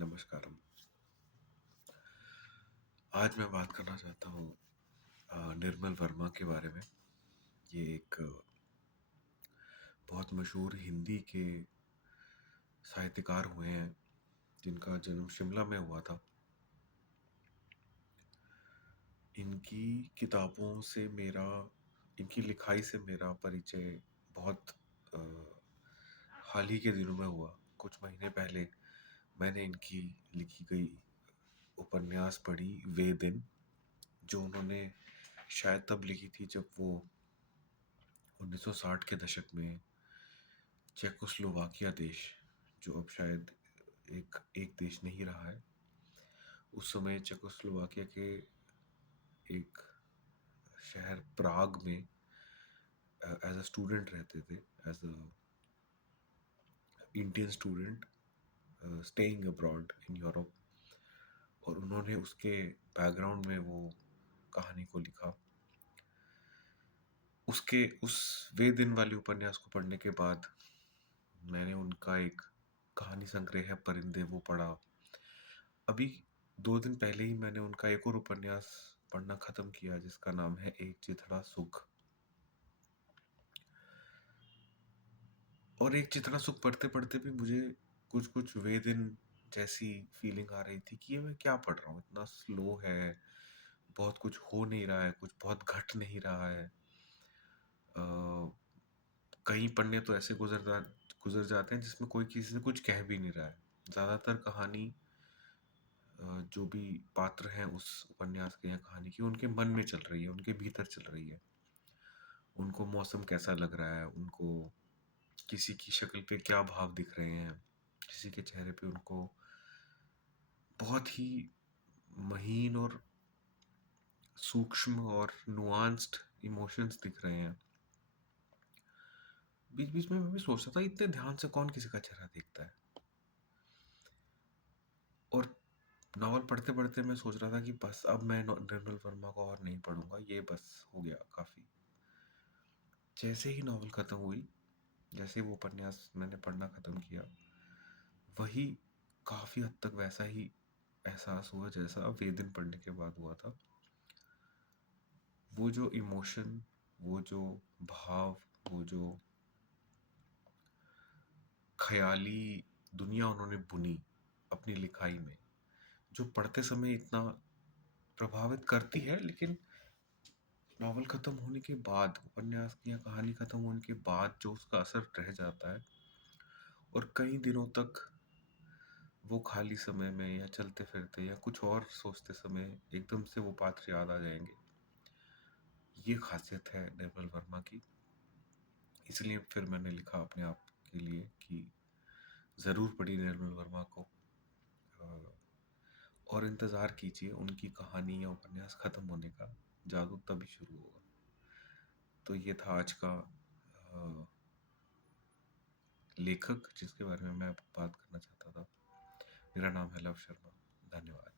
नमस्कारम। आज मैं बात करना चाहता हूँ निर्मल वर्मा के बारे में। ये एक बहुत मशहूर हिंदी के साहित्यकार हुए हैं जिनका जन्म शिमला में हुआ था। इनकी किताबों से मेरा इनकी लिखाई से मेरा परिचय बहुत अ, हाल ही के दिनों में हुआ। कुछ महीने पहले मैंने इनकी लिखी गई उपन्यास पढ़ी, वे दिन, जो उन्होंने शायद तब लिखी थी जब वो 1960 के दशक में चेकोस्लोवाकिया देश, जो अब शायद एक एक देश नहीं रहा है, उस समय चेकोस्लोवाकिया के एक शहर प्राग में एज अ स्टूडेंट रहते थे, as a Indian student staying abroad in Europe. और उन्होंने उसके बैकग्राउंड में वो कहानी को लिखा। उसके उस वे दिन वाली उपन्यास को पढ़ने के बाद मैंने उनका एक कहानी संग्रह है परिंदे, वो पढ़ा। अभी 2 दिन पहले ही मैंने उनका एक और उपन्यास पढ़ना खत्म किया जिसका नाम है एक चिथड़ा सुख। और एक चिथड़ा सुख पढ़ते पढ़ते भी मुझे कुछ कुछ वे दिन जैसी फीलिंग आ रही थी कि ये मैं क्या पढ़ रहा हूँ, इतना स्लो है, बहुत कुछ हो नहीं रहा है, कुछ बहुत घट नहीं रहा है। कई पन्ने तो ऐसे गुजर जाते हैं जिसमें कोई किसी से कुछ कह भी नहीं रहा है। ज़्यादातर कहानी जो भी पात्र हैं उस उपन्यास के या कहानी की, उनके मन में चल रही है, उनके भीतर चल रही है। उनको मौसम कैसा लग रहा है, उनको किसी की शक्ल पे क्या भाव दिख रहे हैं, किसी के चेहरे पे उनको बहुत ही महीन और सूक्ष्म और नुआंस्ड इमोशंस दिख रहे हैं। बीच बीच में मैं भी सोचता था इतने ध्यान से कौन किसी का चेहरा देखता है। और नावल पढ़ते पढ़ते मैं सोच रहा था कि बस अब मैं निर्मल वर्मा को और नहीं पढ़ूंगा, ये बस हो गया काफ़ी। जैसे ही नावल ख़त्म हुई, जैसे वो उपन्यास मैंने पढ़ना ख़त्म किया, वही काफ़ी हद तक वैसा ही एहसास हुआ जैसा वे दिन पढ़ने के बाद हुआ था। वो जो इमोशन, वो जो भाव, वो जो ख़याली दुनिया उन्होंने बुनी अपनी लिखाई में, जो पढ़ते समय इतना प्रभावित करती है, लेकिन नॉवल ख़त्म होने के बाद, उपन्यास की या कहानी ख़त्म होने के बाद जो उसका असर रह जाता है और कई दिनों तक वो खाली समय में या चलते फिरते या कुछ और सोचते समय एकदम से वो पात्र याद आ जाएंगे। ये खासियत है निर्मल वर्मा की। इसलिए फिर मैंने लिखा अपने आप के लिए कि ज़रूर पढ़िए निर्मल वर्मा को, और इंतज़ार कीजिए उनकी कहानी या उपन्यास ख़त्म होने का, जादू तभी शुरू होगा। तो ये था आज का लेखक जिसके बारे में मैं बात करना चाहता था। मेरा नाम है लव शर्मा। धन्यवाद।